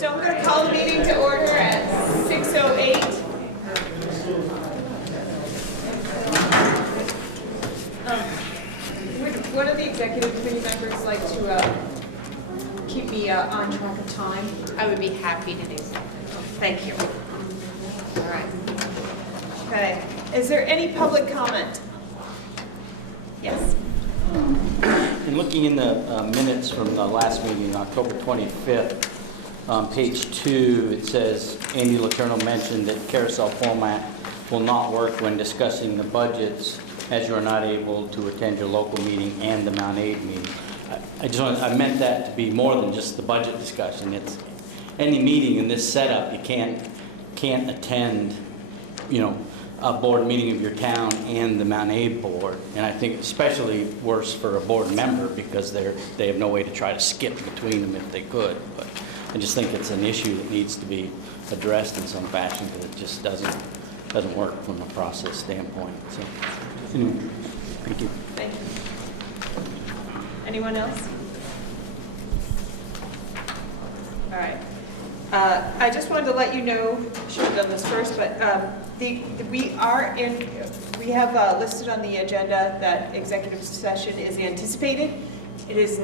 So I'm going to call the meeting to order at 6:08. Would one of the executive committee members like to keep me on track of time? I would be happy to do so. Thank you. All right. Okay. Is there any public comment? Yes. In looking in the minutes from the last meeting, October 25th, on page 2, it says, Andy Letourneau mentioned that carousel format will not work when discussing the budgets as you are not able to attend your local meeting and the Mount Aid meeting. I meant that to be more than just the budget discussion. It's any meeting in this setup, you can't attend, a board meeting of your town and the Mount Aid board. And I think especially worse for a board member because they have no way to try to skip between them if they could. But I just think it's an issue that needs to be addressed in some fashion because it just doesn't work from a process standpoint. So, anyway, thank you. Thank you. Anyone else? All right. I just wanted to let you know, I should have done this first, but we have listed on the agenda that executive session is anticipated. It is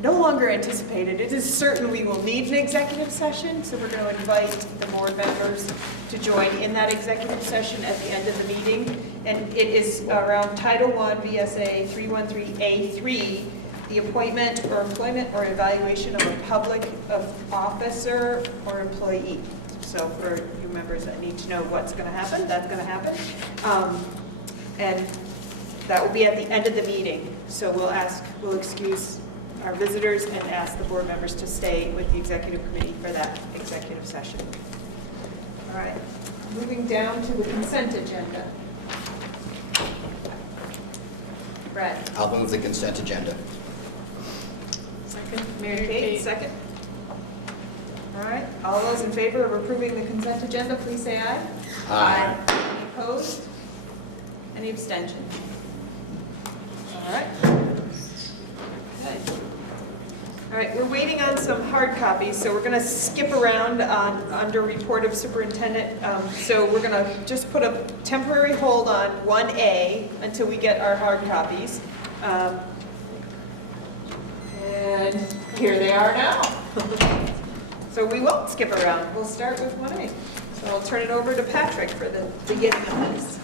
no longer anticipated. It is certain we will need an executive session, so we're going to invite the board members to join in that executive session at the end of the meeting. And it is around Title I, VSA 313A3, the appointment or employment or evaluation of a public officer or employee. So for you members that need to know what's going to happen, that's going to happen. And that will be at the end of the meeting. So we'll excuse our visitors and ask the board members to stay with the executive committee for that executive session. All right, moving down to the consent agenda. Brad. I'll move the consent agenda. Second. Mary Kate, second. All right, all those in favor of approving the consent agenda, please say aye. Aye. Any opposed? Any abstentions? All right. Okay. All right, we're waiting on some hard copies, so we're going to skip around under report of superintendent. So we're going to just put a temporary hold on 1A until we get our hard copies. And here they are now. So we won't skip around. We'll start with 1A. So I'll turn it over to Patrick for the beginning of this.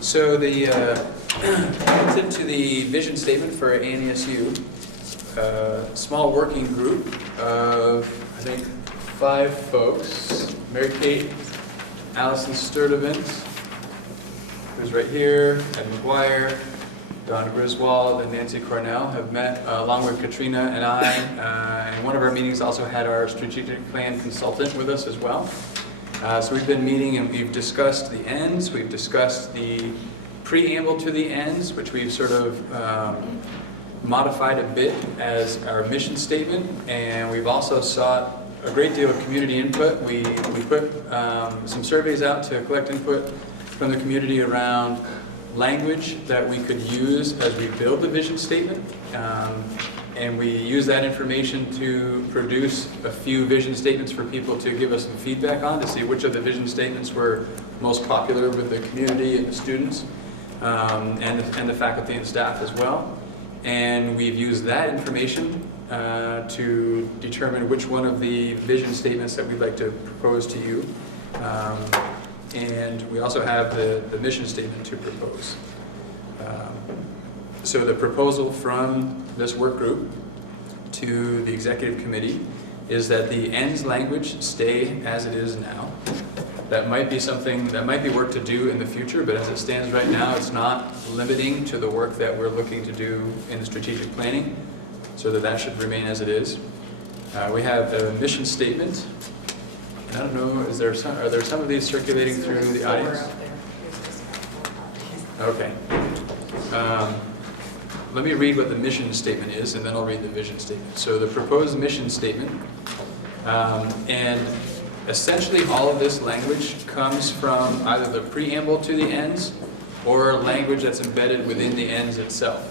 So the relative to the vision statement for ANESU, small working group of, I think, 5 folks. Mary Kate, Allison Sturdivant, who's right here, Ed McGuire, Don Griswold, and Nancy Cornell have met along with Katrina and I. And one of our meetings also had our strategic plan consultant with us as well. So we've been meeting and we've discussed the ends, we've discussed the preamble to the ends, which we've sort of modified a bit as our mission statement, and we've also sought a great deal of community input. We put some surveys out to collect input from the community around language that we could use as we build the vision statement. And we use that information to produce a few vision statements for people to give us some feedback on, to see which of the vision statements were most popular with the community and the students, and the faculty and staff as well. And we've used that information to determine which one of the vision statements that we'd like to propose to you. And we also have the mission statement to propose. So the proposal from this work group to the executive committee is that the ends language stay as it is now. That might be something, that might be work to do in the future, but as it stands right now, it's not limiting to the work that we're looking to do in strategic planning, so that should remain as it is. We have a mission statement. I don't know, are there some of these circulating through the audience? Okay. Let me read what the mission statement is, and then I'll read the vision statement. So the proposed mission statement, and essentially all of this language comes from either the preamble to the ends or language that's embedded within the ends itself.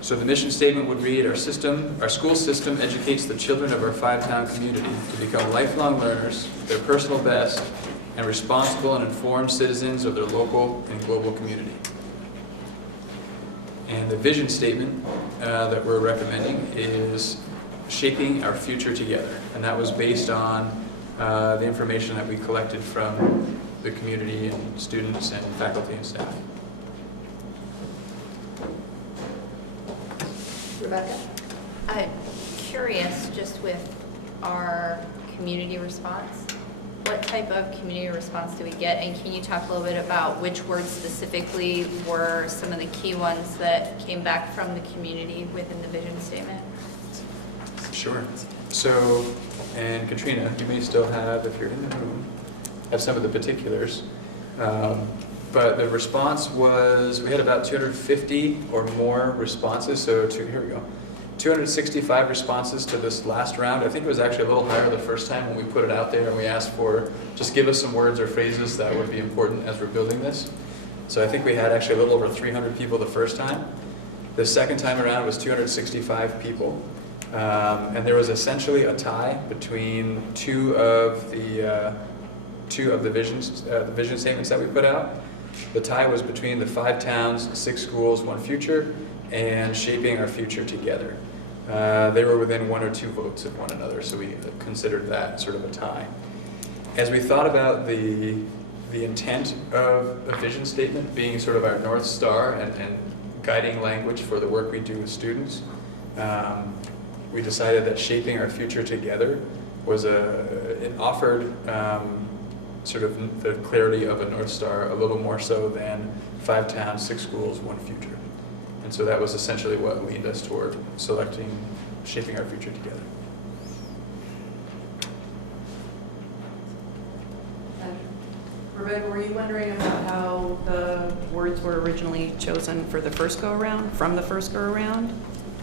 So the mission statement would read, our school system educates the children of our five-town community to become lifelong learners, their personal best, and responsible and informed citizens of their local and global community. And the vision statement that we're recommending is shaping our future together. And that was based on the information that we collected from the community and students and faculty and staff. Rebecca? I'm curious, just with our community response, what type of community response do we get? And can you talk a little bit about which words specifically were some of the key ones that came back from the community within the vision statement? Sure. So, and Katrina, you may still have, if you're in the room, have some of the particulars. But the response was, we had about 250 or more responses. So here we go. 265 responses to this last round. I think it was actually a little higher the first time when we put it out there and we asked for, just give us some words or phrases that would be important as we're building this. So I think we had actually a little over 300 people the first time. The second time around it was 265 people. And there was essentially a tie between two of the vision statements that we put out. The tie was between the 5 towns, 6 schools, 1 future, and shaping our future together. They were within 1 or 2 votes of one another, so we considered that sort of a tie. As we thought about the intent of a vision statement being sort of our North Star and guiding language for the work we do with students, we decided that shaping our future together was it offered sort of the clarity of a North Star a little more so than 5 towns, 6 schools, 1 future. And so that was essentially what leaned us toward selecting shaping our future together. Rebecca, were you wondering about how the words were originally chosen for the first go-around, from the first go-around?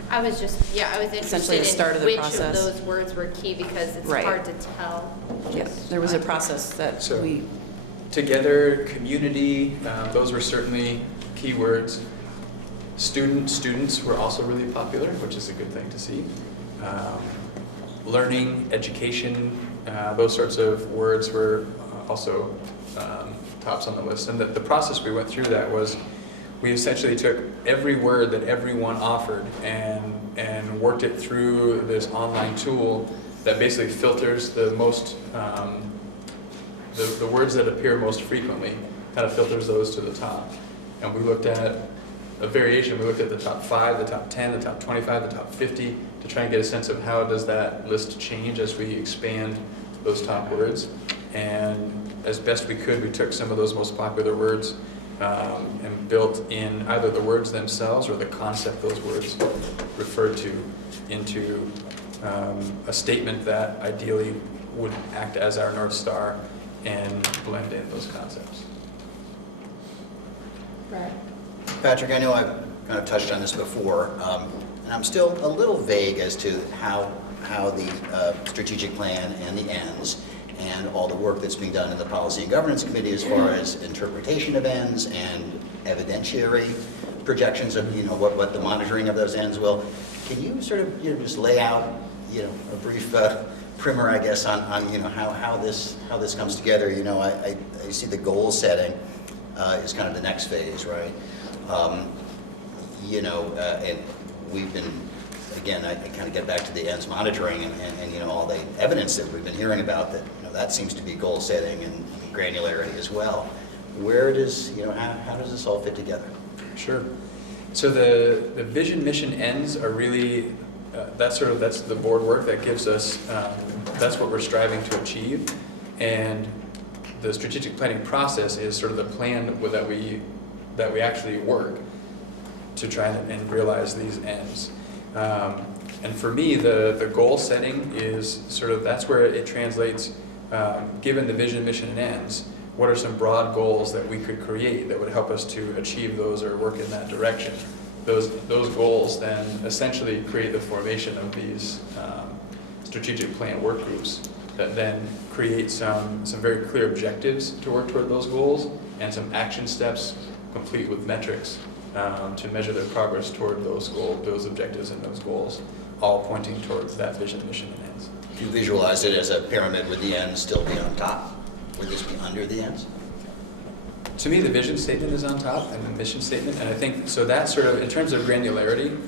I was Essentially interested the start of in the which process. of those words were key because it's Right. hard to tell. Yes, there was a process that So- we, Together, community, those were certainly key words. Students were also really popular, which is a good thing to see. Learning, education, those sorts of words were also tops on the list. And the process we went through that was we essentially took every word that everyone offered and worked it through this online tool that basically filters the most, the words that appear most frequently, kind of filters those to the top. And we looked at a variation. We looked at the top 5, the top 10, the top 25, the top 50 to try and get a sense of how does that list change as we expand those top words. And as best we could, we took some of those most popular words and built in either the words themselves or the concept those words referred to into a statement that ideally would act as our North Star and blend in those concepts. Right. Patrick, I know I've kind of touched on this before, and I'm still a little vague as to how the strategic plan and the ends and all the work that's being done in the Policy and Governance Committee as far as interpretation of ends and evidentiary projections of what the monitoring of those ends will. Can you sort of just lay out a brief primer, I guess, on how this comes together? I see the goal setting is kind of the next phase, right? And we've been, again, I kind of get back to the ends monitoring and all the evidence that we've been hearing about that seems to be goal setting and granularity as well. Where does, how does this all fit together? Sure. So the vision, mission, ends are really, that's the board work that gives us, that's what we're striving to achieve. And the strategic planning process is sort of the plan that we actually work to try and realize these ends. And for me, the goal setting is that's where it translates, given the vision, mission, and ends, what are some broad goals that we could create that would help us to achieve those or work in that direction? Those goals then essentially create the formation of these strategic plan work groups that then create some very clear objectives to work toward those goals and some action steps complete with metrics to measure their progress toward those goals, those objectives and those goals, all pointing towards that vision, mission, and ends. If you visualize it as a pyramid with the ends still be on top, would this be under the ends? To me, the vision statement is on top and the mission statement, and I think, so that sort of, in terms of granularity,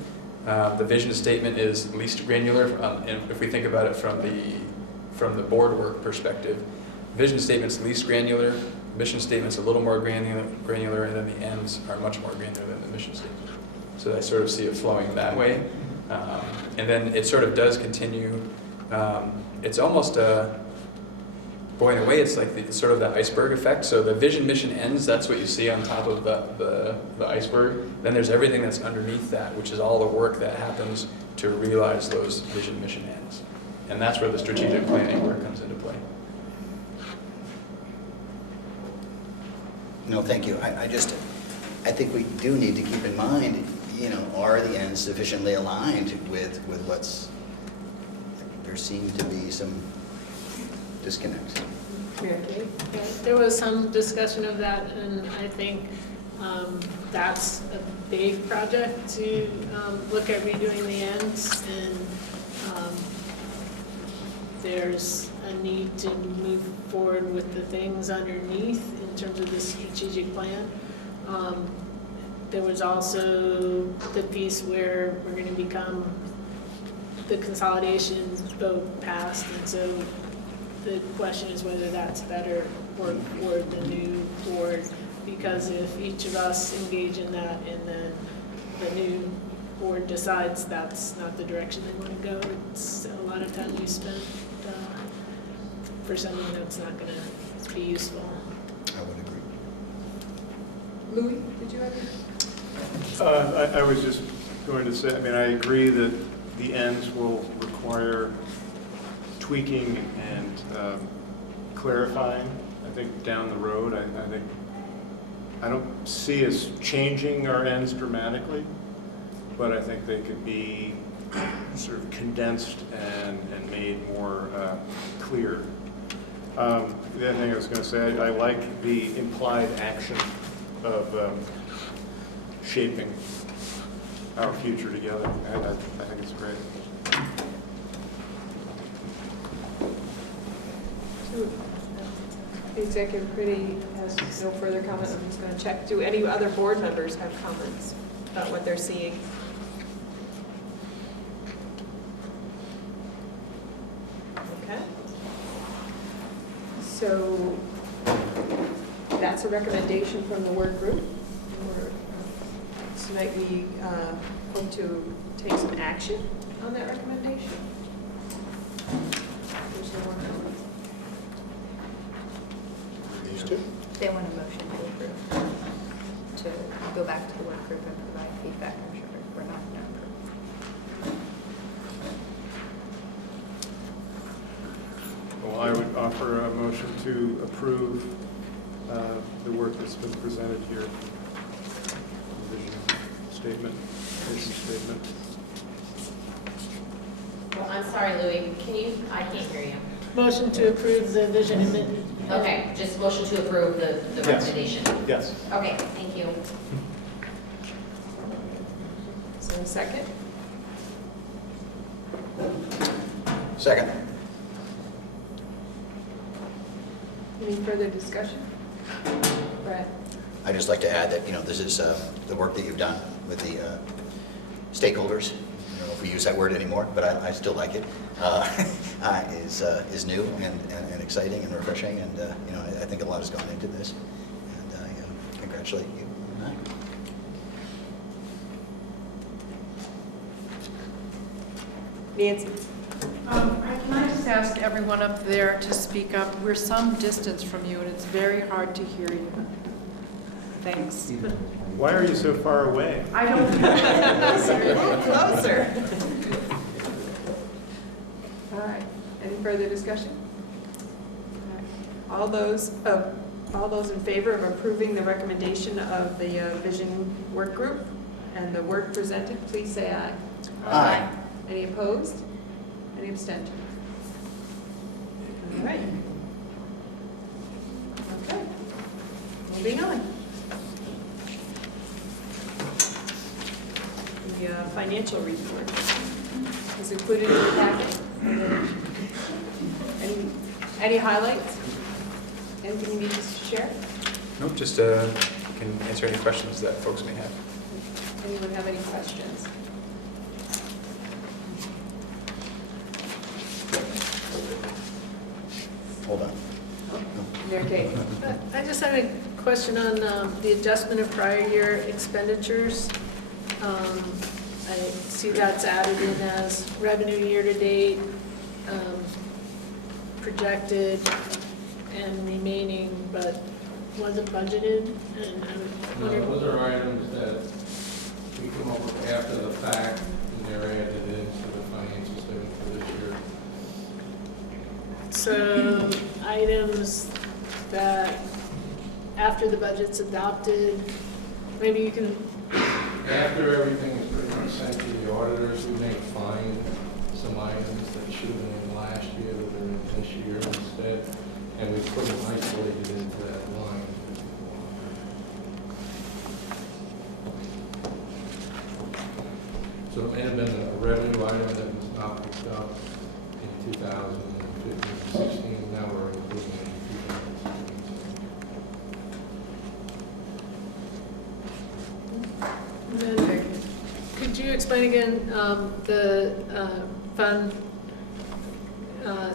the vision statement is least granular, and if we think about it from the board work perspective, vision statement's least granular, mission statement's a little more granular, and then the ends are much more granular than the mission statement. So I sort of see it flowing that way. And then it sort of does continue, it's almost boy, in a way, it's like sort of the iceberg effect. So the vision, mission, ends, that's what you see on top of the iceberg. Then there's everything that's underneath that, which is all the work that happens to realize those vision, mission, ends. And that's where the strategic planning work comes into play. No, thank you. I think we do need to keep in mind, are the ends sufficiently aligned with what's, there seem to be some disconnects. Mary Kay? Yeah, there was some discussion of that, and I think that's a big project to look at redoing the ends, and there's a need to move forward with the things underneath in terms of the strategic plan. There was also the piece where we're going to become, the consolidation vote passed, and so the question is whether that's better for the new board, because if each of us engage in that and then the new board decides that's not the direction they want to go, it's a lot of time you spent for something that's not going to be useful. I would agree. Louis, did you have any? I was just going to say, I agree that the ends will require tweaking and clarifying, I think, down the road. I don't see us changing our ends dramatically, but I think they could be sort of condensed and made more clear. The other thing I was going to say, I like the implied action of shaping our future together. I think it's great. The executive committee has no further comment. I'm just going to check. Do any other board members have comments about what they're seeing? Okay. So that's a recommendation from the work group. Tonight we hope to take some action on that recommendation. There's no one else. These two? They want a motion to approve, to go back to the work group and provide feedback. I'm sure we're not going to approve. Well, I would offer a motion to approve the work that's been presented here. Vision statement, mission statement. Well, I'm sorry, Louis, I can't hear you. Motion to approve the vision amendment. Okay, just motion to approve the Yes. recommendation. Yes. Okay, thank you. Is there a second? Second. Any further discussion? Brad? I'd just like to add that, this is the work that you've done with the stakeholders. I don't know if we use that word anymore, but I still like it. Is new and exciting and refreshing, and I think a lot has gone into this, and I congratulate you on that. Nancy? Can I just ask everyone up there to speak up? We're some distance from you, and it's very hard to hear you. Thanks. Why are you so far away? I don't know. Closer. All right, any further discussion? All those in favor of approving the recommendation of the Vision Work Group and the work presented, please say aye. Aye. Any opposed? Any abstentions? All right. Okay, moving on. the financial report. It's included in the packet. Any highlights? Anything you need to share? Nope, just can answer any questions that folks may have. Anyone have any questions? Hold on. Mary Kate? I just had a question on the adjustment of prior year expenditures. I see that's added in as revenue year-to-date, projected and remaining, but wasn't budgeted, and I'm wondering. Those are items that we come up with after the fact, and they're added into the financial statement for this year. So items that after the budget's adopted, maybe you can, After everything is pretty much sent to the auditors, we may find some items that should have been in last year that are in this year instead, and we put them isolated into that line. So it may have been a revenue item that was not picked up in 2015 and 16, now we're including it in 2016. and then, could you explain again the fund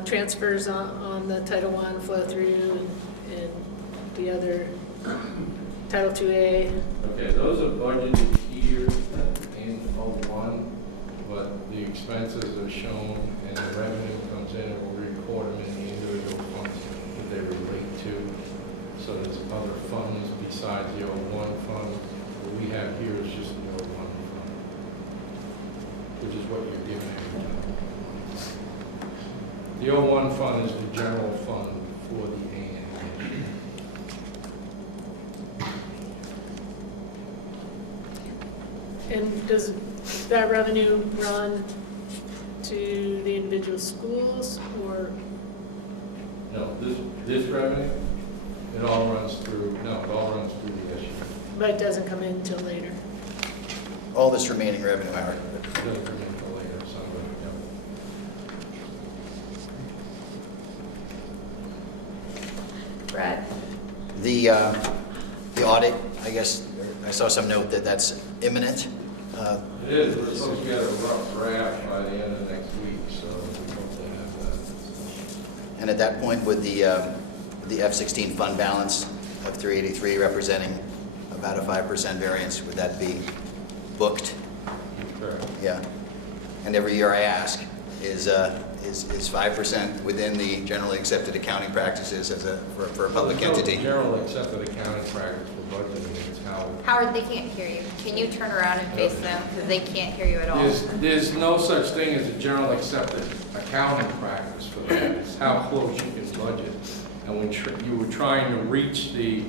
transfers on the Title I flow through and the other Title IIA? Okay, those are budgeted here in 01, but the expenses are shown and the revenue comes in and we'll record them in the individual funds that they relate to. So there's other funds besides the 01 fund. What we have here is just the 01 fund, which is what you're given every time. The 01 fund is the general fund for the A&E. And does that revenue run to the individual schools, or? No, this revenue, it all runs through the SU. But it doesn't come in until later? All this remaining revenue, Howard. It doesn't come in until later, some of it, yeah. Brad? The audit, I guess, I saw some note that that's imminent. It is, we're supposed to get a rough draft by the end of next week, so we hope to have that. And at that point, would the F-16 fund balance of 383 representing about a 5% variance, would that be booked? Correct. Yeah. And every year I ask, is 5% within the generally accepted accounting practices for a public entity? General accepted accounting practice for budgeting, it's how. Howard, they can't hear you. Can you turn around and face them? Because they can't hear you at all. There's no such thing as a general accepted accounting practice for that. It's how close you can budget. And when you were trying to reach the,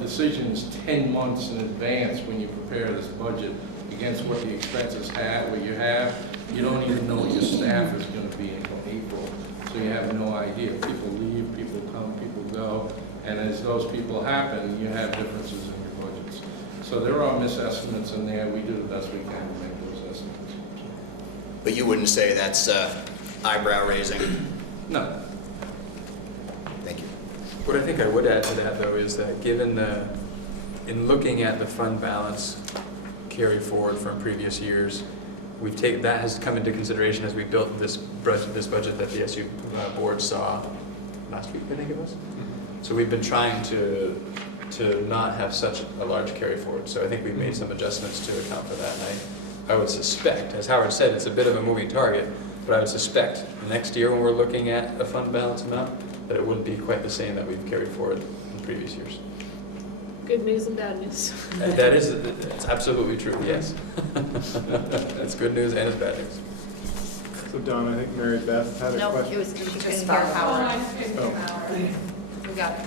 decisions 10 months in advance when you prepare this budget against what the expenses what you have, you don't even know what your staff is going to be until April. So you have no idea. People leave, people come, people go. And as those people happen, you have differences in your budgets. So there are misestimates in there. We do the best we can to make those estimates. But you wouldn't say that's eyebrow raising? No. Thank you. What I think I would add to that, though, is that in looking at the fund balance carry forward from previous years, that has come into consideration as we built this budget that the SU board saw last week, I think it was. So we've been trying to not have such a large carry forward. So I think we've made some adjustments to account for that. And I would suspect, as Howard said, it's a bit of a moving target, but I would suspect next year when we're looking at a fund balance amount, that it wouldn't be quite the same that we've carried forward in previous years. Good news and bad news. It's absolutely true, yes. It's good news and it's bad news. So Don, I think Mary Beth had a No, question. it was, she couldn't hear follow. Howard. Oh. We got it.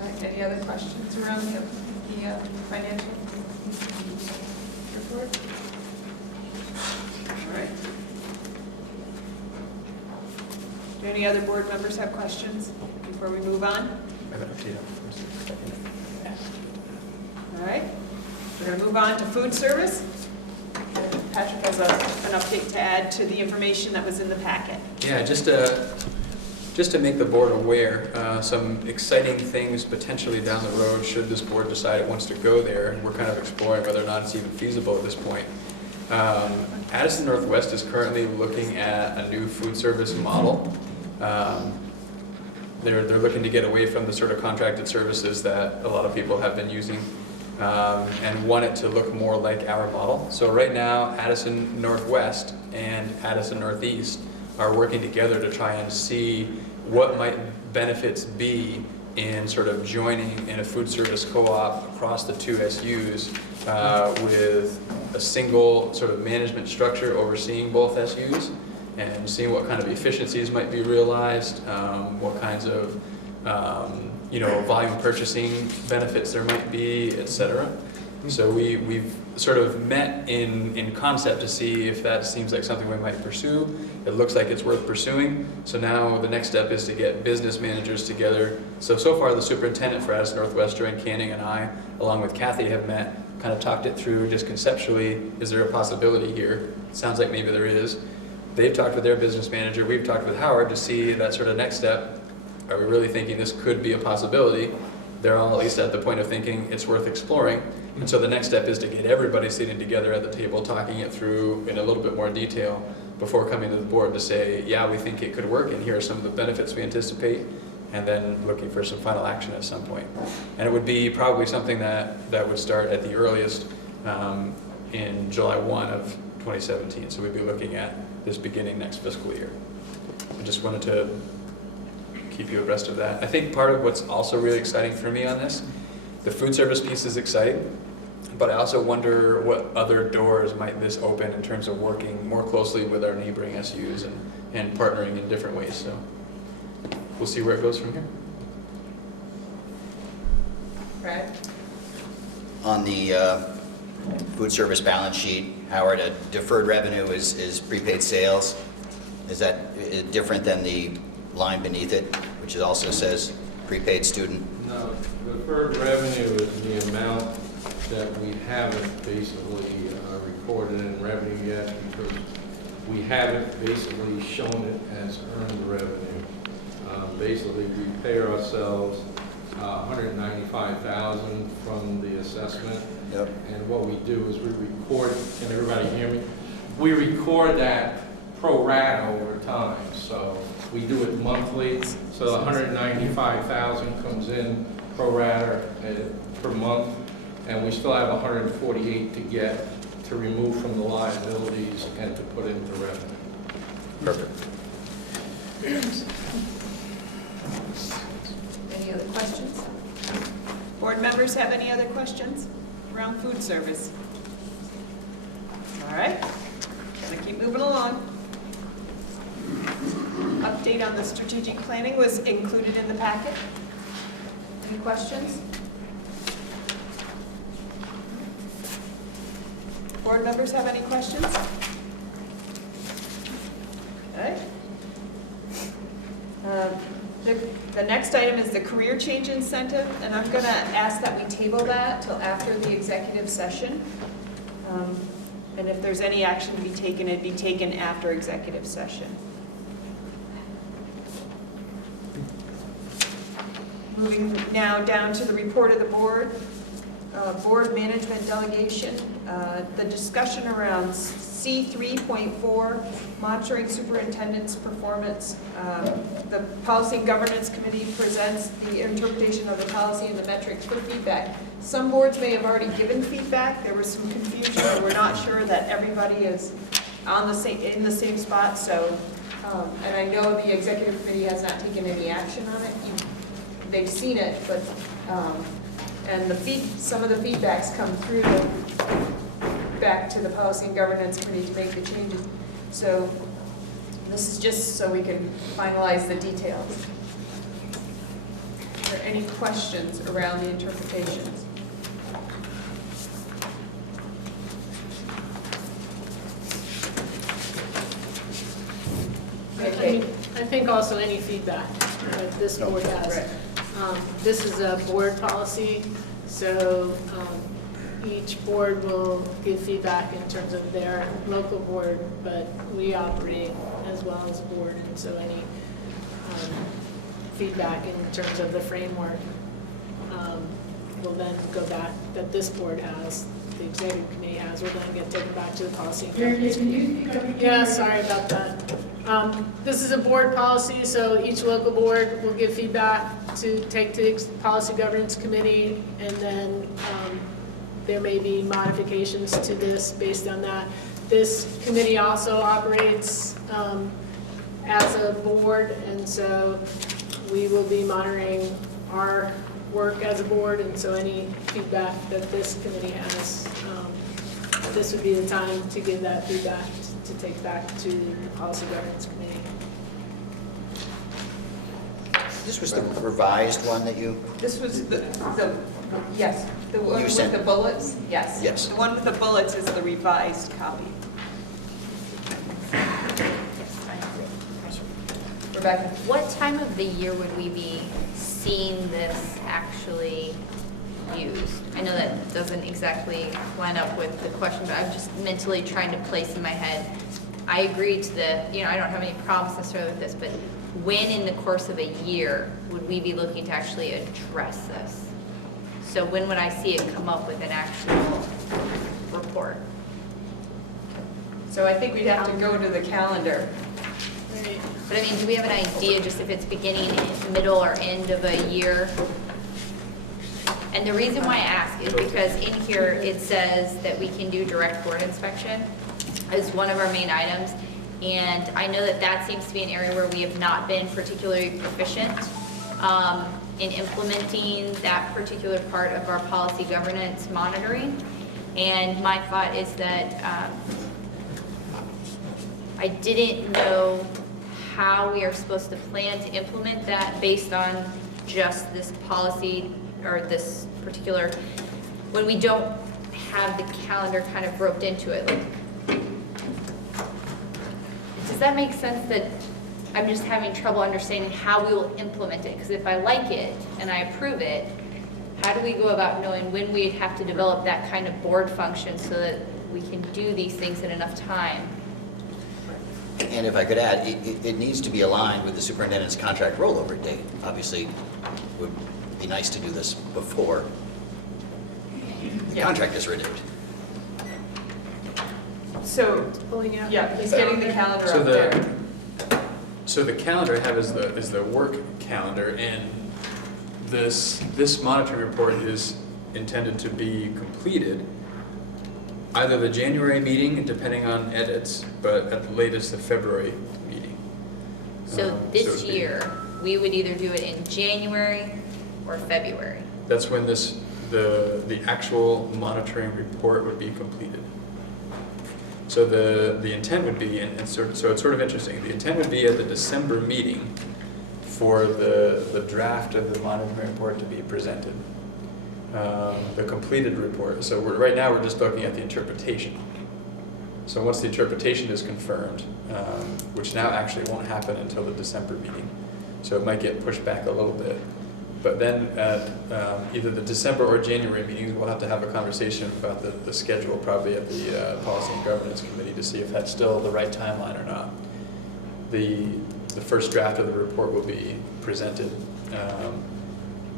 All right, any other questions around the financial report? All right. Do any other board members have questions before we move on? I have an update on All right. We're going to move on to food service. Patrick has an update to add to the information that was in the packet. Yeah, just to make the board aware, some exciting things potentially down the road should this board decide it wants to go there, and we're kind of exploring whether or not it's even feasible at this point. Addison Northwest is currently looking at a new food service model. They're looking to get away from the sort of contracted services that a lot of people have been using, and want it to look more like our model. So right now, Addison Northwest and Addison Northeast are working together to try and see what might benefits be in sort of joining in a food service co-op across the two SUs with a single sort of management structure overseeing both SUs, and seeing what kind of efficiencies might be realized, what kinds of volume purchasing benefits there might be, etc. So we've sort of met in concept to see if that seems like something we might pursue. It looks like it's worth pursuing. So now the next step is to get business managers together. So far the superintendent for Addison Northwest, Joanne Canning, and I, along with Kathy, have met, kind of talked it through just conceptually. Is there a possibility here? It sounds like maybe there is. They've talked with their business manager. We've talked with Howard to see that sort of next step. Are we really thinking this could be a possibility? They're all at least at the point of thinking it's worth exploring. And so the next step is to get everybody sitting together at the table, talking it through in a little bit more detail before coming to the board to say, yeah, we think it could work, and here are some of the benefits we anticipate, and then looking for some final action at some point. And it would be probably something that would start at the earliest in July 1 of 2017. So we'd be looking at this beginning next fiscal year. I just wanted to keep you abreast of that. I think part of what's also really exciting for me on this, the food service piece is exciting, but I also wonder what other doors might this open in terms of working more closely with our neighboring SUs and partnering in different ways. So we'll see where it goes from here. Brad? On the food service balance sheet, Howard, a deferred revenue is prepaid sales. Is that different than the line beneath it, which also says prepaid student? No, deferred revenue is the amount that we haven't basically recorded in revenue yet, because we haven't basically shown it as earned revenue. Basically, we pay ourselves $195,000 from the assessment. Yep. And what we do is we record, can everybody hear me? We record that pro rata over time. So we do it monthly. So the $195,000 comes in pro rata per month, and we still have $148,000 to get to remove from the liabilities and to put into revenue. Perfect. Any other questions? Board members have any other questions around food service? All right, gonna keep moving along. Update on the strategic planning was included in the packet. Any questions? Board members have any questions? All right. The next item is the career change incentive, and I'm going to ask that we table that till after the executive session. And if there's any action to be taken, it'd be taken after executive session. Moving now down to the report of the board, board management delegation, the discussion around C3.4, monitoring superintendent's performance. The Policy and Governance Committee presents the interpretation of the policy and the metrics for feedback. Some boards may have already given feedback. There was some confusion. We're not sure that everybody is on the same, in the same spot. So, and I know the executive committee has not taken any action on it. They've seen it, but and some of the feedbacks come through back to the Policy and Governance Committee to make the changes. So this is just so we can finalize the details. Are there any questions around the interpretations? Okay. I think also any feedback that this board has. Right. This is a board policy, so each board will give feedback in terms of their local board, but we operate as well as a board, and so any feedback in terms of the framework will then go back, that this board has, the executive committee has, will then get taken back to the policy and governance committee. Yeah, sorry about that. This is a board policy, so each local board will give feedback to take to the policy governance committee, and then there may be modifications to this based on that. This committee also operates as a board, and so we will be monitoring our work as a board, and so any feedback that this committee has, this would be the time to give that feedback to take back to the policy governance committee. This was the revised one that you, This was yes, the one You with sent- the bullets? Yes. Yes. The one with the bullets is the revised copy. Rebecca? What time of the year would we be seeing this actually used? I know that doesn't exactly line up with the question, but I'm just mentally trying to place in my head. I agree to I don't have any problems necessarily with this, but when in the course of a year would we be looking to actually address this? So when would I see it come up with an actual report? So I think we'd have to go to the calendar. Right. But I mean, do we have an idea just if it's beginning, middle, or end of a year? And the reason why I ask is because in here, it says that we can do direct board inspection as one of our main items. And I know that that seems to be an area where we have not been particularly proficient in implementing that particular part of our policy governance monitoring. And my thought is that I didn't know how we are supposed to plan to implement that based on just this policy or this particular, when we don't have the calendar kind of roped into it. Like, does that make sense that I'm just having trouble understanding how we will implement it? Because if I like it and I approve it, how do we go about knowing when we'd have to develop that kind of board function so that we can do these things in enough time? and if I could add, it needs to be aligned with the superintendent's contract rollover date. Obviously, it would be nice to do this before the contract is renewed. So, Pulling out. yeah, he's getting the calendar So up there. the calendar I have is the work calendar, and this monitoring report is intended to be completed either the January meeting, depending on edits, but at the latest the February meeting. So this it'd be- year, we would either do it in January or February. That's when the actual monitoring report would be completed. So the intent would be, and so it's sort of interesting, the intent would be at the December meeting for the draft of the monitoring report to be presented. The completed report. So right now we're just looking at the interpretation. So once the interpretation is confirmed, which now actually won't happen until the December meeting, so it might get pushed back a little bit. But then at either the December or January meetings, we'll have to have a conversation about the schedule, probably at the Policy and Governance Committee, to see if that's still the right timeline or not. The first draft of the report will be presented,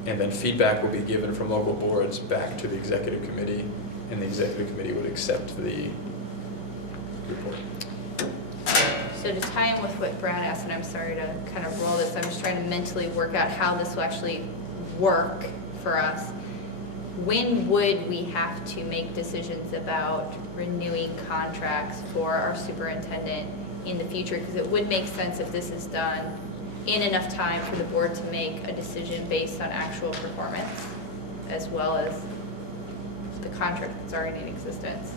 and then feedback will be given from local boards back to the Executive Committee, and the Executive Committee would accept the report. So to tie in with what Brad asked, and I'm sorry to kind of roll this, I'm just trying to mentally work out how this will actually work for us. When would we have to make decisions about renewing contracts for our superintendent in the future? Because it would make sense if this is done in enough time for the board to make a decision based on actual performance, as well as the contract that's already in existence.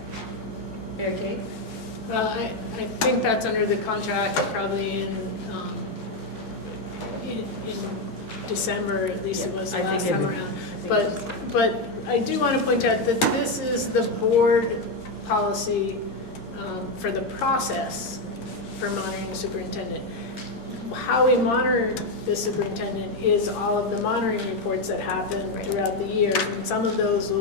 Mary Kate? Well, I think that's under the contract, probably in December, at least it was the I last think time it- around. But I do want to point out that this is the board policy for the process for monitoring the superintendent. how we monitor the superintendent is all of the monitoring reports that happen throughout the year. And some of those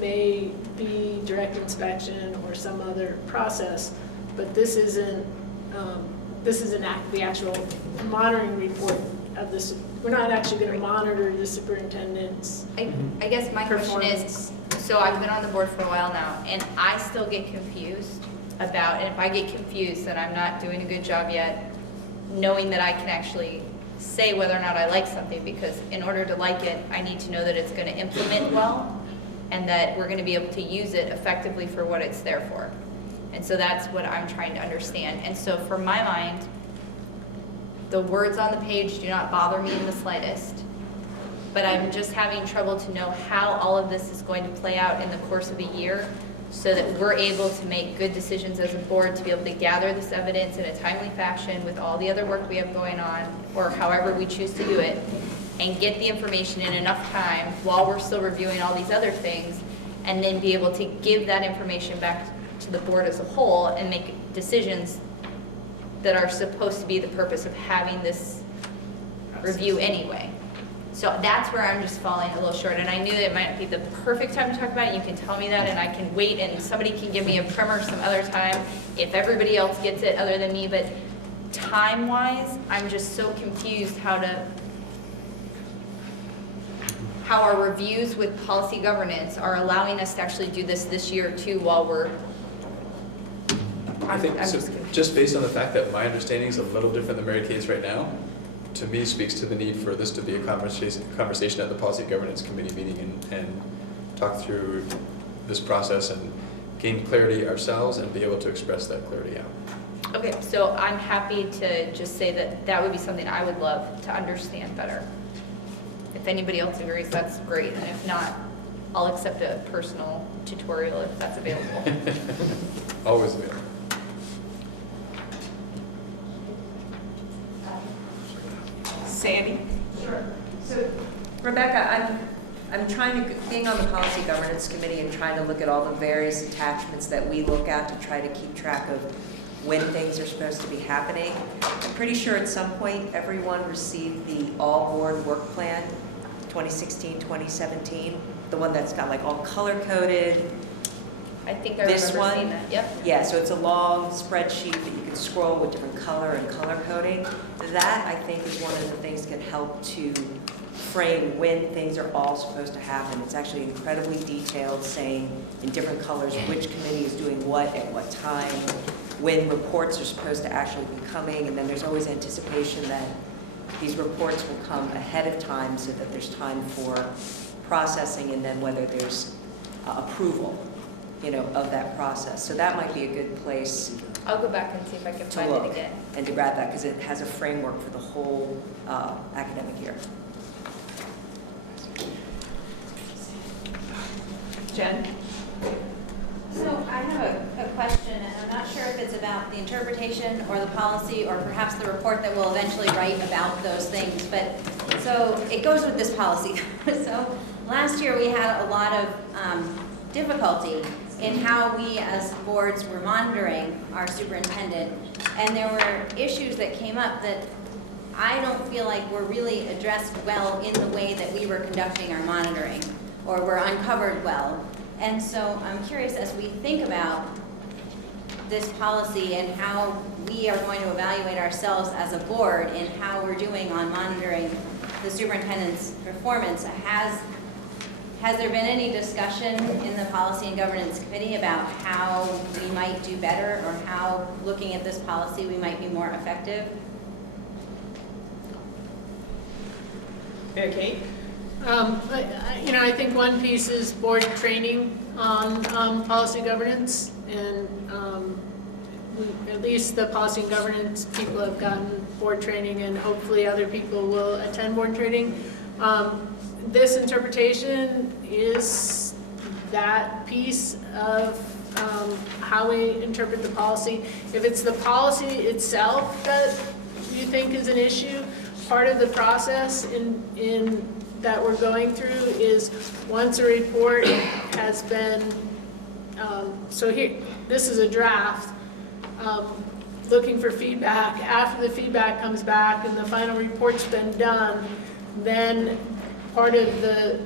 may be direct inspection or some other process, but this isn't the actual monitoring report of this. We're not actually going to monitor the superintendent's I guess my question is, so I've been on the board for a while now, and I still get confused about, and if I get confused, then I'm not doing a good job yet, knowing that I can actually say whether or not I like something, because in order to like it, I need to know that it's going to implement well, and that we're going to be able to use it effectively for what it's there for. And so that's what I'm trying to understand. And so for my mind, the words on the page do not bother me in the slightest, but I'm just having trouble to know how all of this is going to play out in the course of a year, so that we're able to make good decisions as a board, to be able to gather this evidence in a timely fashion with all the other work we have going on, or however we choose to do it, and get the information in enough time while we're still reviewing all these other things, and then be able to give that information back to the board as a whole and make decisions that are supposed to be the purpose of having this review anyway. So that's where I'm just falling a little short, and I knew that it might be the perfect time to talk about it. You can tell me that, and I can wait, and somebody can give me a primer some other time if everybody else gets it other than me, but time-wise, I'm just so confused how our reviews with policy governance are allowing us to actually do this year too, while we're, I think, I'm so just confused. just based on the fact that my understanding is a little different than Mary Kate's right now, to me speaks to the need for this to be a conversation at the Policy Governance Committee meeting, and talk through this process and gain clarity ourselves and be able to express that clarity out. Okay, so I'm happy to just say that that would be something I would love to understand better. If anybody else agrees, that's great, and if not, I'll accept a personal tutorial if that's available. Always available. Sandy? Sure. So, Rebecca, I'm trying to, being on the Policy Governance Committee and trying to look at all the various attachments that we look at to try to keep track of when things are supposed to be happening. I'm pretty sure at some point everyone received the all-board work plan, 2016, 2017, the one that's got like all color-coded. I think I This remember one? seeing that, yep. Yeah, so it's a long spreadsheet that you can scroll with different color and color coding. That, I think, is one of the things that can help to frame when things are all supposed to happen. It's actually incredibly detailed, saying in different colors which committee is doing what at what time, when reports are supposed to actually be coming, and then there's always anticipation that these reports will come ahead of time so that there's time for processing, and then whether there's approval, of that process. So that might be a good place I'll go back and see if I can to find look it again. and to grab that, because it has a framework for the whole academic year. Jen? So I have a question, and I'm not sure if it's about the interpretation or the policy or perhaps the report that we'll eventually write about those things. But so it goes with this policy. So last year we had a lot of difficulty in how we as boards were monitoring our superintendent. And there were issues that came up that I don't feel like were really addressed well in the way that we were conducting our monitoring, or were uncovered well. And so I'm curious, as we think about this policy and how we are going to evaluate ourselves as a board and how we're doing on monitoring the superintendent's performance, has there been any discussion in the Policy and Governance Committee about how we might do better, or how, looking at this policy, we might be more effective? Mary Kate? I think one piece is board training on policy governance, and at least the policy and governance people have gotten board training, and hopefully other people will attend board training. This interpretation is that piece of how we interpret the policy. If it's the policy itself that you think is an issue, part of the process in that we're going through is once a report has been, so here, this is a draft. looking for feedback. After the feedback comes back and the final report's been done, then part of the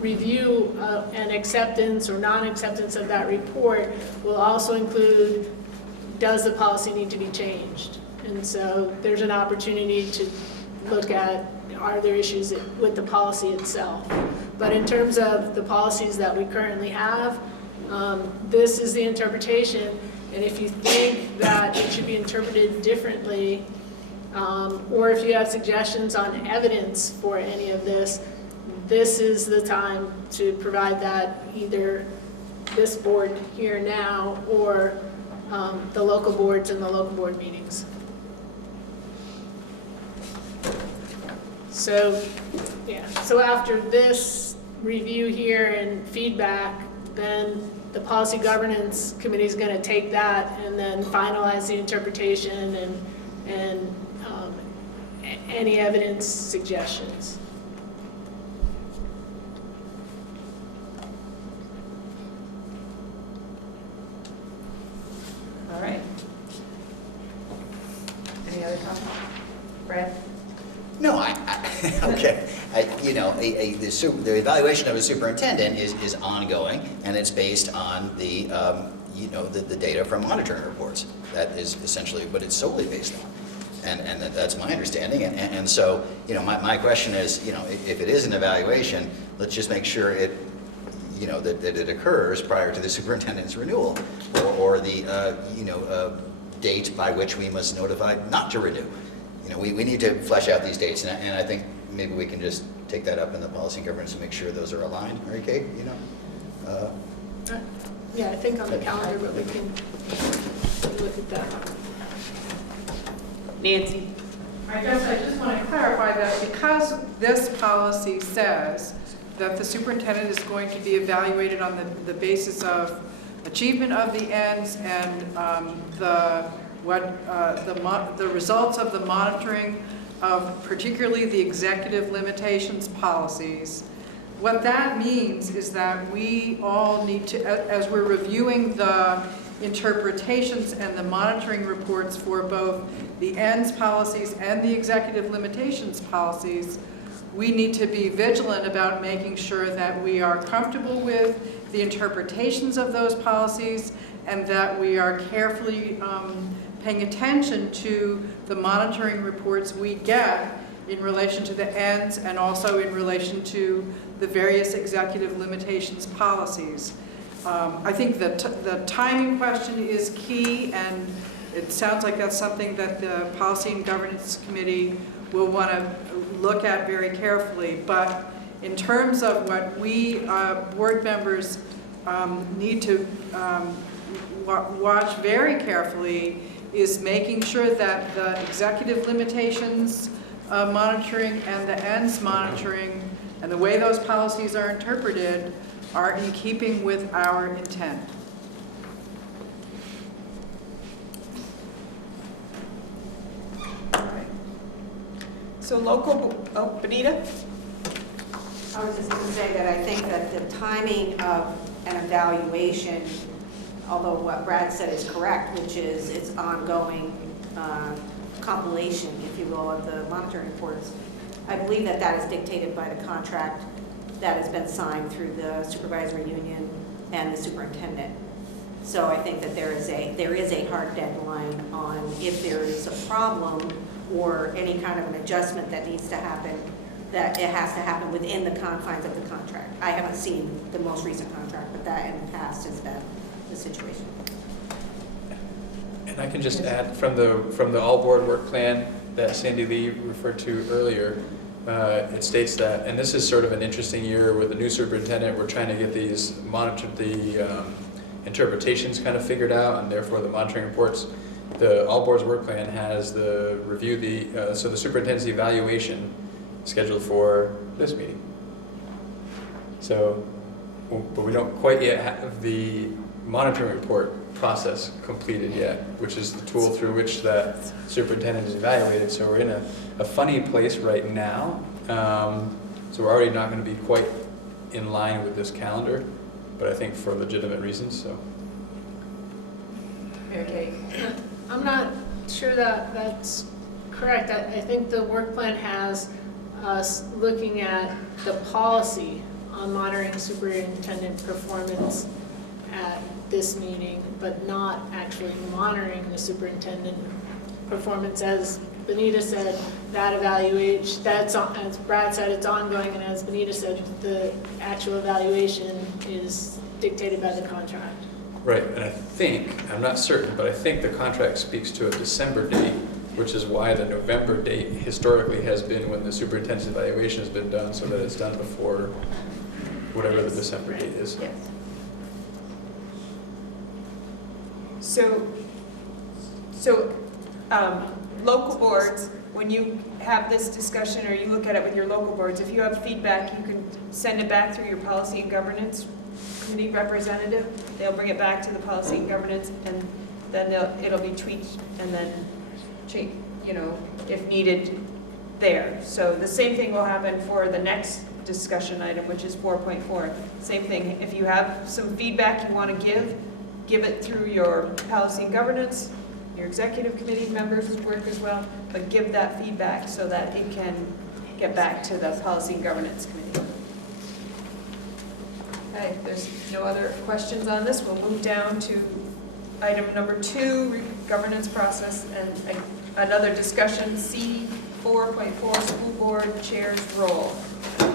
review and acceptance or non-acceptance of that report will also include, does the policy need to be changed? And so there's an opportunity to look at, are there issues with the policy itself? But in terms of the policies that we currently have, this is the interpretation. And if you think that it should be interpreted differently, or if you have suggestions on evidence for any of this, this is the time to provide that, either this board here now or the local boards and the local board meetings. So, yeah, so after this review here and feedback, then the Policy Governance Committee is going to take that and then finalize the interpretation and any evidence suggestions. All right. Any other comments? Brad? No, okay. The evaluation of a superintendent is ongoing, and it's based on the data from monitoring reports. That is essentially what it's solely based on. And that's my understanding. And so, my question is, if it is an evaluation, let's just make sure that it occurs prior to the superintendent's renewal, or the, date by which we must notify not to renew. We need to flesh out these dates, and I think maybe we can just take that up in the policy and governance and make sure those are aligned, right, Kate? Yeah, I think on the calendar, but we can look at that. Nancy? I guess I just want to clarify that because this policy says that the superintendent is going to be evaluated on the basis of achievement of the ends and the results of the monitoring of particularly the executive limitations policies. What that means is that we all need to, as we're reviewing the interpretations and the monitoring reports for both the ends policies and the executive limitations policies, we need to be vigilant about making sure that we are comfortable with the interpretations of those policies and that we are carefully paying attention to the monitoring reports we get in relation to the ends and also in relation to the various executive limitations policies. I think that the timing question is key, and it sounds like that's something that the Policy and Governance Committee will want to look at very carefully. But in terms of what we board members need to watch very carefully is making sure that the executive limitations monitoring and the ends monitoring and the way those policies are interpreted are in keeping with our intent. All right. So local, Benita? I was just going to say that I think that the timing of an evaluation, although what Brad said is correct, which is it's ongoing compilation, if you will, of the monitoring reports, I believe that that is dictated by the contract that has been signed through the supervisory union and the superintendent. So I think that there is a hard deadline on if there is a problem or any kind of an adjustment that needs to happen, that it has to happen within the confines of the contract. I haven't seen the most recent contract, but that in the past has been the situation. And I can just add from the all board work plan that Sandy Lee referred to earlier, it states that, and this is sort of an interesting year with the new superintendent, we're trying to get these interpretations kind of figured out, and therefore the monitoring reports. The all boards work plan has the review, so the superintendent's evaluation scheduled for this meeting. So, but we don't quite yet have the monitoring report process completed yet, which is the tool through which the superintendent is evaluated. So we're in a funny place right now. So we're already not going to be quite in line with this calendar, but I think for legitimate reasons. So. Okay. I'm not sure that that's correct. I think the work plan has us looking at the policy on monitoring superintendent performance at this meeting, but not actually monitoring the superintendent performance. As Benita said, that evaluation, that's, as Brad said, it's ongoing, and as Benita said, the actual evaluation is dictated by the contract. Right, and I think, I'm not certain, but I think the contract speaks to a December date, which is why the November date historically has been when the superintendent's evaluation has been done, so that it's done before whatever the December date is. Yes. Local boards, when you have this discussion or you look at it with your local boards, if you have feedback, you can send it back through your policy and governance committee representative. They'll bring it back to the policy and governance, and then it'll be tweaked and then change, if needed there. So the same thing will happen for the next discussion item, which is 4.4. Same thing, if you have some feedback you want to give it through your policy and governance. Your executive committee members work as well, but give that feedback so that it can get back to the policy and governance committee. Okay, if there's no other questions on this, we'll move down to item number 2, governance process, and another discussion, C4.4, school board chair's role.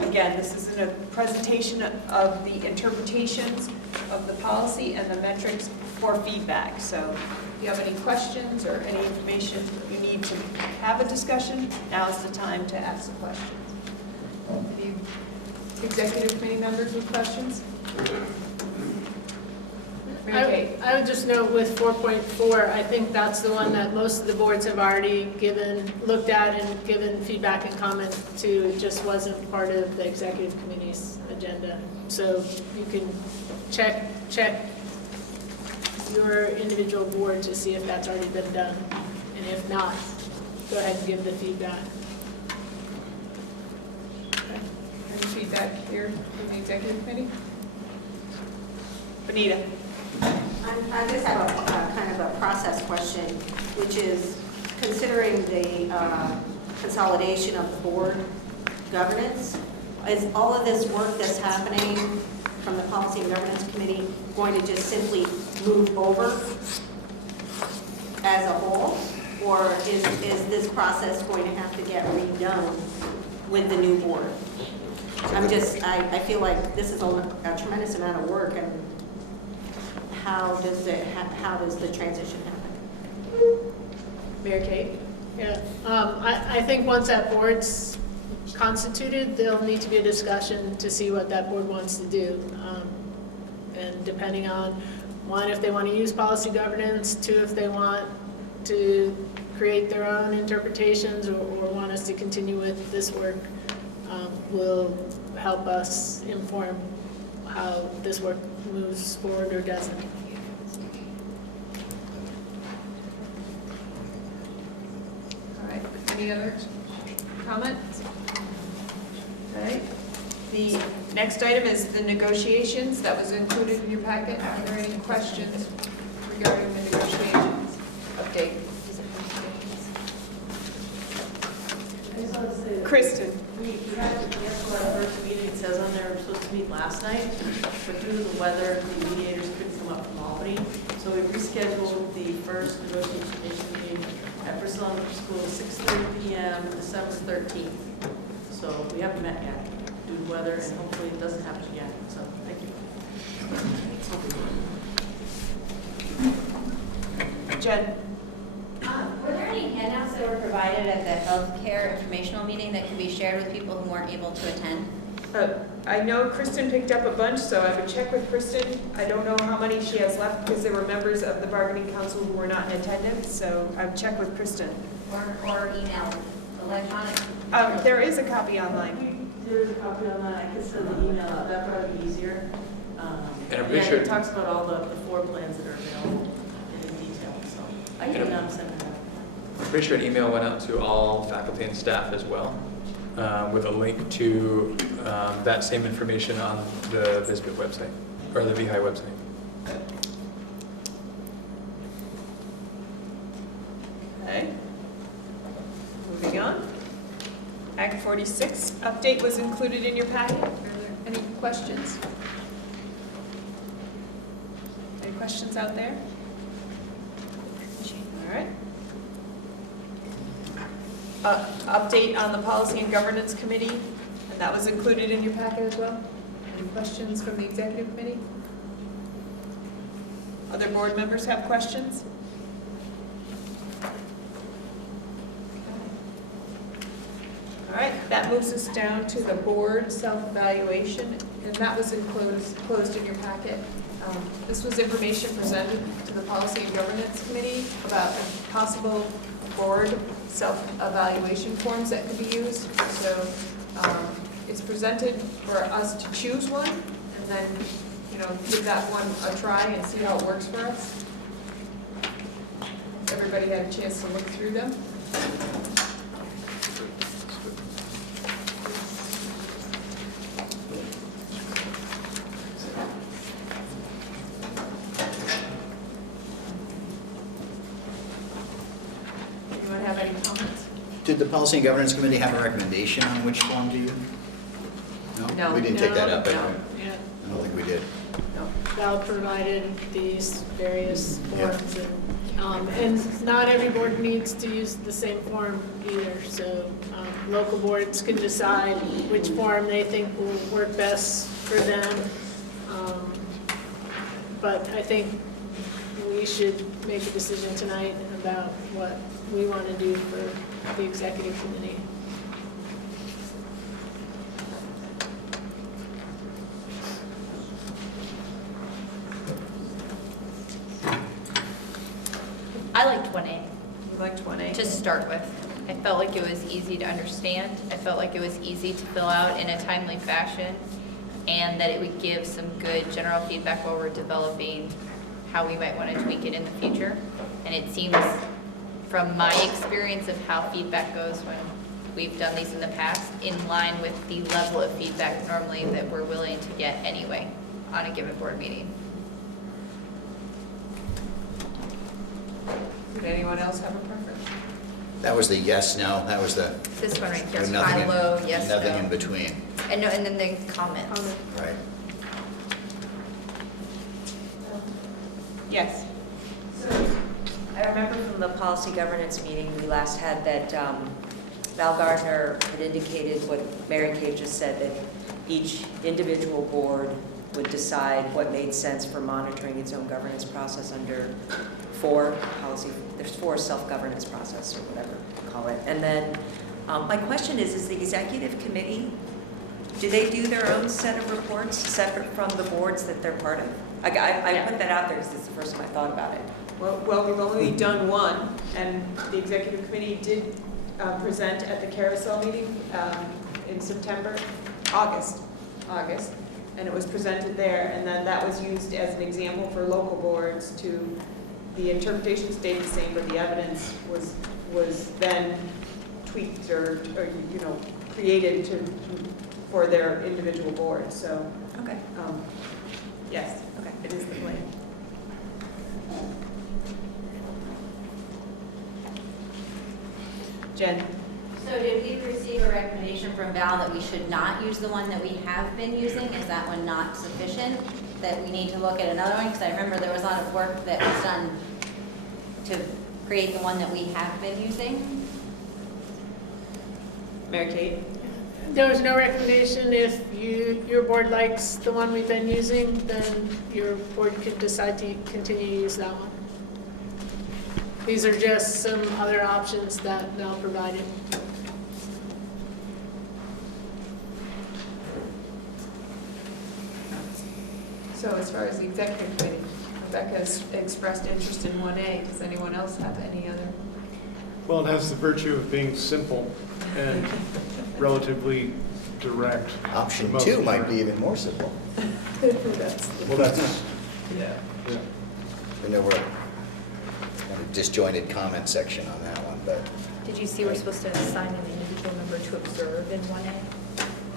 Again, this is a presentation of the interpretations of the policy and the metrics for feedback. So if you have any questions or any information you need to have a discussion, now's the time to ask the questions. Any executive committee members with questions? I would just note with 4.4, I think that's the one that most of the boards have already looked at and given feedback and comment to. It just wasn't part of the executive committee's agenda. So you can check your individual board to see if that's already been done. And if not, go ahead and give the feedback. Okay. Any feedback here from the executive committee? Benita. I just have a kind of a process question, which is considering the consolidation of the board governance, is all of this work that's happening from the Policy and Governance Committee going to just simply move over as a whole? Or is this process going to have to get redone with the new board? I feel like this is a tremendous amount of work, and how does the transition happen? Mary Kate? Yeah, I think once that board's constituted, there'll need to be a discussion to see what that board wants to do. And depending on, 1, if they want to use policy governance, 2, if they want to create their own interpretations or want us to continue with this work, will help us inform how this work moves forward or doesn't. All right, any other comments? All right, the next item is the negotiations that was included in your packet. Are there any questions regarding the negotiations update? I just want to say that Kristen. we had to cancel our first meeting. It says on there we're supposed to meet last night, but due to the weather, the mediators couldn't come up from Albany. So we rescheduled the first negotiation meeting at Bristol Elementary School at 6:30 p.m. December 13th. So we haven't met yet due to weather, and hopefully it doesn't happen again. So thank you. Jen. Were there any handouts that were provided at the healthcare informational meeting that could be shared with people who weren't able to attend? I know Kristen picked up a bunch, so I would check with Kristen. I don't know how many she has left because there were members of the bargaining council who were not in attendance, so I would check with Kristen. Or email, electronic? There is a copy online. There is a copy online. I could send the email out. That'd probably be easier. And I'm pretty sure it talks about all the floor plans that are available in detail. So I can send it out. I'm pretty sure an email went out to all faculty and staff as well, with a link to that same information on the VSBIT website, or the VHI website. Okay. Moving on. Act 46 update was included in your packet. Are there any questions? Any questions out there? All right. Update on the Policy and Governance Committee, and that was included in your packet as well. Any questions from the Executive Committee? Other board members have questions? All right, that moves us down to the board self-evaluation, and that was enclosed in your packet. This was information presented to the Policy and Governance Committee about possible board self-evaluation forms that could be used. So it's presented for us to choose one, and then, give that one a try and see how it works for us. Everybody had a chance to look through them. Anyone have any comments? Did the Policy and Governance Committee have a recommendation on which form to use? No. We didn't take that up, but No. Yeah. I don't think we did. Val provided these various Yeah. forms, and not every board needs to use the same form either, so local boards can decide which form they think will work best for them. But I think we should make a decision tonight about what we want to do for the executive committee. I liked 1A. You liked 1A? To start with. I felt like it was easy to understand. I felt like it was easy to fill out in a timely fashion, and that it would give some good general feedback while we're developing how we might want to tweak it in the future. And it seems, from my experience of how feedback goes when we've done these in the past, in line with the level of feedback normally that we're willing to get anyway on a given board meeting. Did anyone else have a preference? That was the yes, no, that was the. This one right here, nothing high, in- low, yes, no. Nothing in between, And then the comments. right? Yes. I remember from the policy governance meeting we last had that Val Gardner had indicated what Mary Kay just said, that each individual board would decide what made sense for monitoring its own governance process under there's 4 self-governance process or whatever you call it. And then my question is the executive committee, do they do their own set of reports separate from the boards that they're part of? I put that out there because it's the first time I thought about it. Well, we've only done one, and the executive committee did present at the carousel meeting in August, and it was presented there, and then that was used as an example for local boards to, the interpretation stayed the same, but the evidence was then tweaked or created for their individual boards, so. Okay. Yes, Okay. it is the plan. Jen? So did we receive a recommendation from Val that we should not use the one that we have been using? Is that one not sufficient? That we need to look at another one? Because I remember there was a lot of work that was done to create the one that we have been using. Mary Kate? There was no recommendation. If your board likes the one we've been using, then your board can decide to continue to use that one. These are just some other options that Mel provided. So as far as the executive committee, Rebecca's expressed interest in 1A. Does anyone else have any other? Well, it has the virtue of being simple and relatively direct. Option Most 2 might direct. be even more simple. Well, that's, Yeah. yeah. I know we're kind of disjointed comment section on that one, but. Did you see we're supposed to assign an individual member to observe in 1A?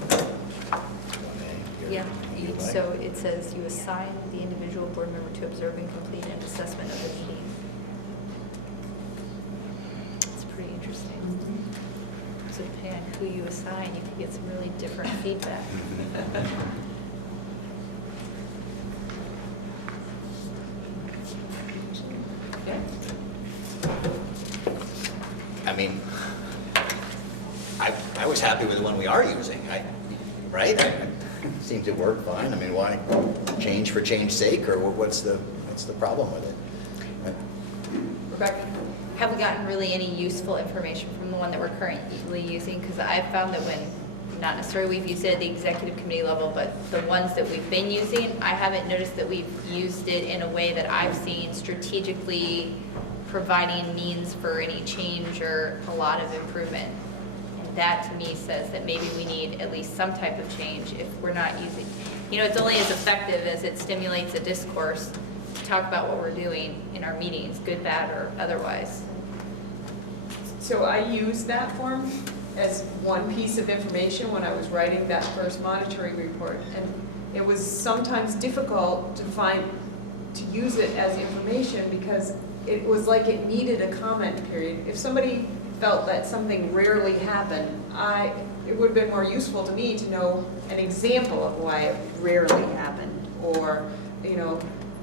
1A, Yeah, you're right. so it says you assign the individual board member to observe and complete an assessment of the meeting. Interesting. So depending on who you assign, you could get some really different feedback. I mean, I was happy with the one we are using, right? It seemed to work fine. I mean, why change for change's sake, or what's the problem with it? Rebecca? Have we gotten really any useful information from the one that we're currently using? Because I've found that when, not necessarily we've used it at the executive committee level, but the ones that we've been using, I haven't noticed that we've used it in a way that I've seen strategically providing means for any change or a lot of improvement. And that to me says that maybe we need at least some type of change if we're not using, it's only as effective as it stimulates a discourse to talk about what we're doing in our meetings, good, bad, or otherwise. So I used that form as one piece of information when I was writing that first monitoring report. And it was sometimes difficult to use it as information because it was like it needed a comment period. If somebody felt that something rarely happened, it would have been more useful to me to know an example of why it rarely happened. Or,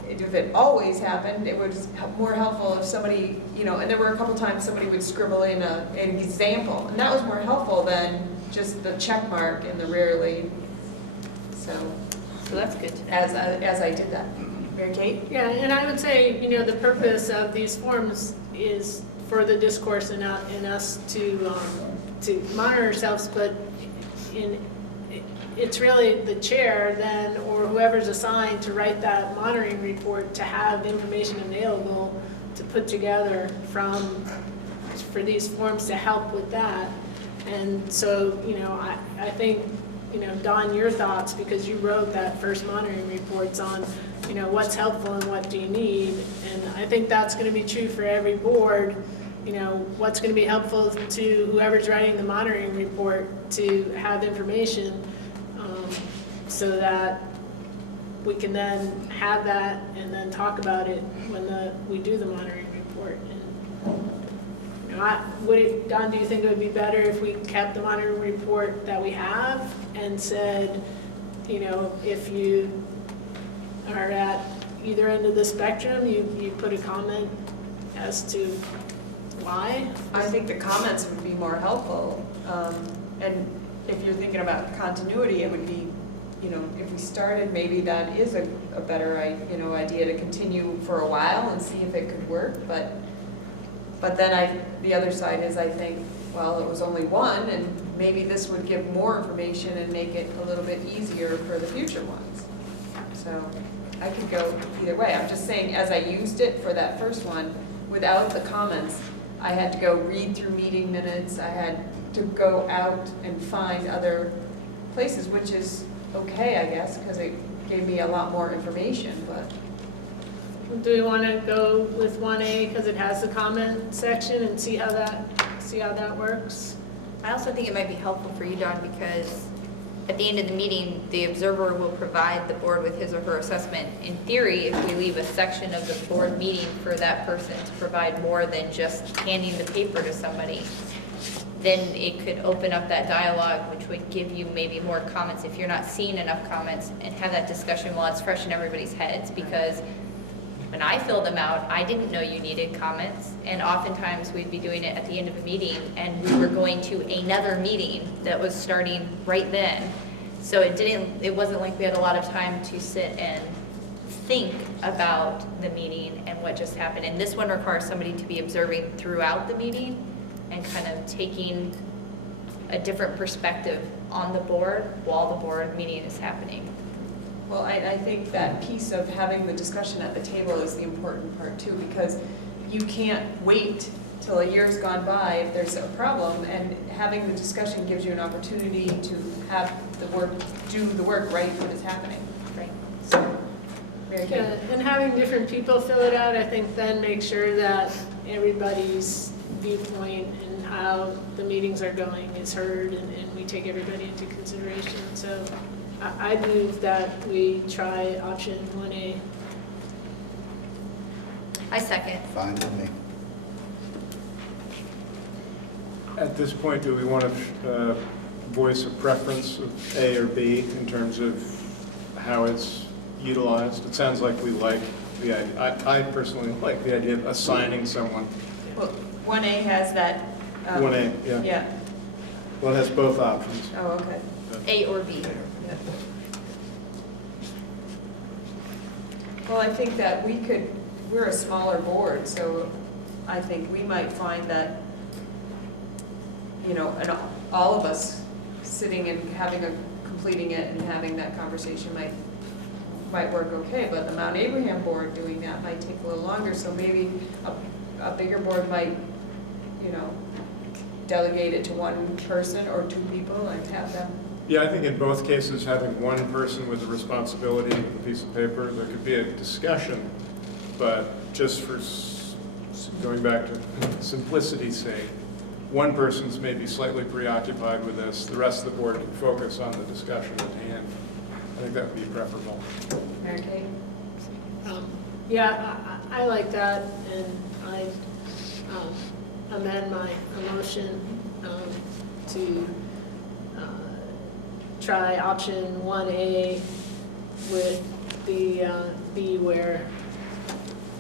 if it always happened, it was more helpful if somebody, and there were a couple times somebody would scribble in an example, and that was more helpful than just the check mark and the rarely. So that's good to know. As I did that. Mary Kate? Yeah, and I would say, the purpose of these forms is for the discourse and us to monitor ourselves, but it's really the chair then, or whoever's assigned to write that monitoring report, to have information available to put together for these forms to help with that. And so, I think, Don, your thoughts, because you wrote that first monitoring reports on, what's helpful and what do you need. And I think that's going to be true for every board. What's going to be helpful to whoever's writing the monitoring report to have information so that we can then have that and then talk about it when we do the monitoring report. And, Don, do you think it would be better if we kept the monitoring report that we have and said, if you are at either end of the spectrum, you put a comment as to why? I think the comments would be more helpful. And if you're thinking about continuity, it would be, if we started, maybe that is a better, idea to continue for a while and see if it could work. But then the other side is, I think, well, it was only one, and maybe this would give more information and make it a little bit easier for the future ones. So I could go either way. I'm just saying, as I used it for that first one, without the comments, I had to go read through meeting minutes. I had to go out and find other places, which is okay, I guess, because it gave me a lot more information. But do we want to go with 1A because it has the comment section and see how that works? I also think it might be helpful for you, Don, because at the end of the meeting, the observer will provide the board with his or her assessment. In theory, if we leave a section of the board meeting for that person to provide more than just handing the paper to somebody, then it could open up that dialogue, which would give you maybe more comments if you're not seeing enough comments, and have that discussion while it's fresh in everybody's heads. Because when I filled them out, I didn't know you needed comments, and oftentimes we'd be doing it at the end of a meeting, and we were going to another meeting that was starting right then. So it wasn't like we had a lot of time to sit and think about the meeting and what just happened. And this one requires somebody to be observing throughout the meeting and kind of taking a different perspective on the board while the board meeting is happening. well, I think that piece of having the discussion at the table is the important part too, because you can't wait till a year's gone by if there's a problem, and having the discussion gives you an opportunity to have do the work right when it's happening. Right. So, Mary Kay. Yeah, and having different people fill it out, I think then make sure that everybody's viewpoint and how the meetings are going is heard, and we take everybody into consideration. So I move that we try option 1A. I second. Fine with me. At this point, do we want to voice a preference of A or B in terms of how it's utilized? It sounds like we like the idea. I personally like the idea of assigning someone. Well, 1A has that. 1A, yeah. Yeah. Well, it has both options. Oh, okay. A or B. Yeah. Well, I think that we're a smaller board, so I think we might find that, and all of us sitting and completing it and having that conversation might work okay, but the Mount Abraham board doing that might take a little longer, so maybe a bigger board might, delegate it to one person or two people and have them. Yeah, I think in both cases, having one person with the responsibility of a piece of paper, there could be a discussion, but just for going back to simplicity's sake, one person's maybe slightly preoccupied with this, the rest of the board can focus on the discussion at hand. I think that would be preferable. Mary Kay? Yeah, I like that, and I amend my motion to try option 1A with the B where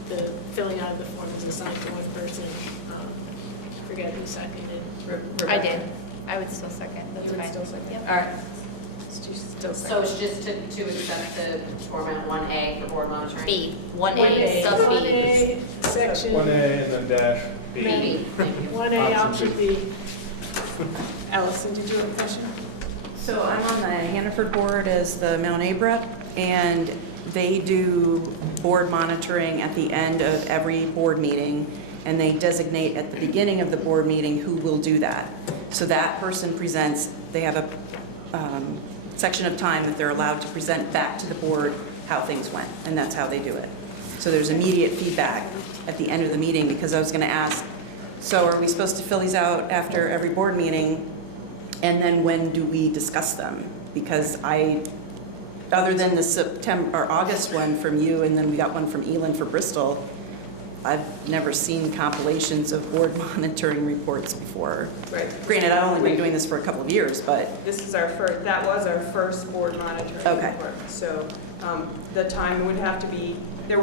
the filling out of the form is assigned to one person. Forget who seconded. I did. I would still second. That's You would fine. still second? Yep. All right. Still So it's just to accept the format 1A for board monitoring? B, 1A, sub B. 1A section. 1A and then dash B. Maybe. 1A option B. Allison, did you have a question? So I'm on the Hannaford board as the Mount Abe rep, and they do board monitoring at the end of every board meeting, and they designate at the beginning of the board meeting who will do that. So that person presents, they have a section of time that they're allowed to present back to the board how things went, and that's how they do it. So there's immediate feedback at the end of the meeting, because I was going to ask, so are we supposed to fill these out after every board meeting? And then when do we discuss them? Because other than the September or August one from you, and then we got one from Elin for Bristol, I've never seen compilations of board monitoring reports before. Right. Granted, I've only been doing this for a couple of years, but. This is that was our first board monitoring Okay. report. So the time would have to be, there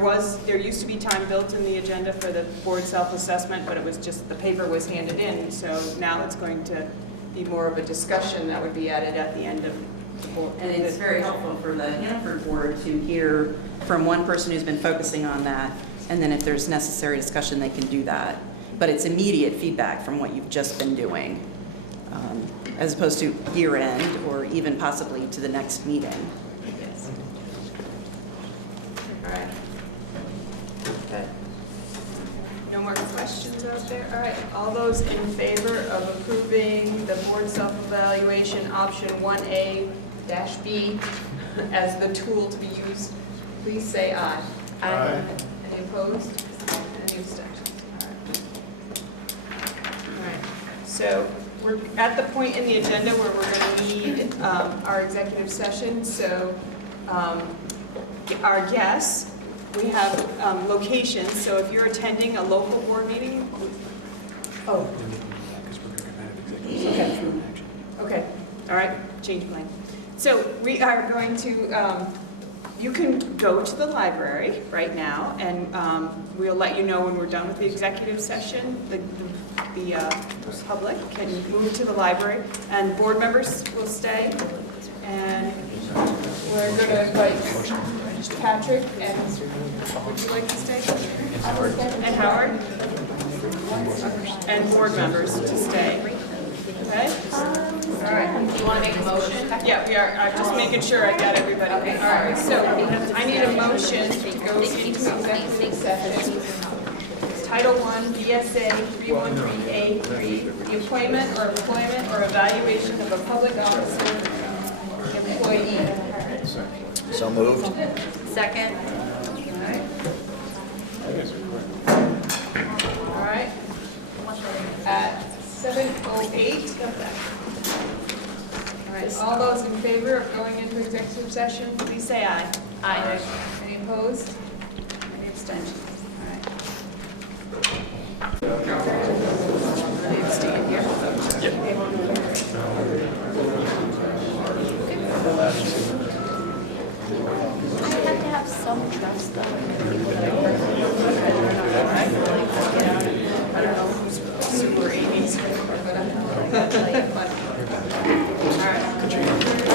used to be time built in the agenda for the board self-assessment, but it was just, the paper was handed in. So now it's going to be more of a discussion that would be added at the end of the board. And it's very helpful for the Hannaford board to hear from one person who's been focusing on that, and then if there's necessary discussion, they can do that. But it's immediate feedback from what you've just been doing, as opposed to year end or even possibly to the next meeting. Yes. All right. Okay. No more questions out there? All right, all those in favor of approving the board self-evaluation option 1A-B as the tool to be used, please say aye. Aye. Any opposed? Any abstentions? All right, so we're at the point in the agenda where we're going to need our executive session. So our guests, we have locations. So if you're attending a local board meeting, oh, okay, all right, change plan. So we are going to. You can go to the library right now, and we'll let you know when we're done with the executive session. The public can move to the library, and board members will stay. And we're going to invite Patrick, and would you like to stay? And Howard? And board members to stay. Okay? All right. Do you want to make a motion? Yeah, we are. I'm just making sure I got everybody. All right, so I need a motion to go into executive session. Title I, VSA 313A3, the appointment or employment or evaluation of a public officer, employee. So moved. Second. All right. At 7:08. All right, all those in favor of going into executive session, please say aye. Aye. Any opposed? Any abstentions? All right. Stand here. I don't know who's super Amy's. All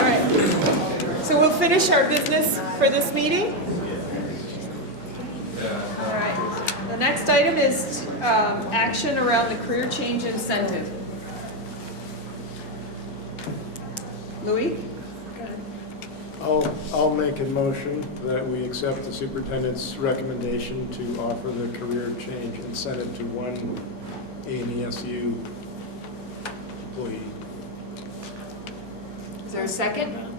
right. So we'll finish our business for this meeting. All right. The next item is action around the career change incentive. Louis? I'll make a motion that we accept the superintendent's recommendation to offer the career change incentive to one ANESU employee. Is there a second? All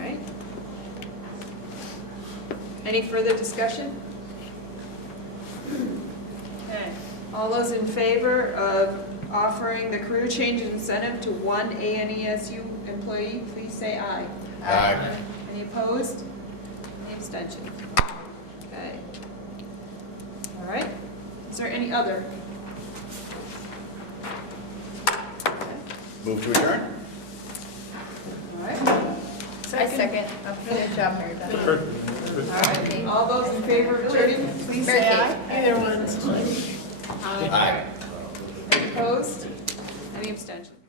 right. Any further discussion? Okay. All those in favor of offering the career change incentive to one ANESU employee, please say aye. Aye. Any opposed? Any abstentions? Okay. All right. Is there any other? Move to adjourn? All right. I second. Good job, Mary Beth. All right. All those in favor of adjourning, please say aye. Either one's fine. Aye. Any opposed? Any abstentions?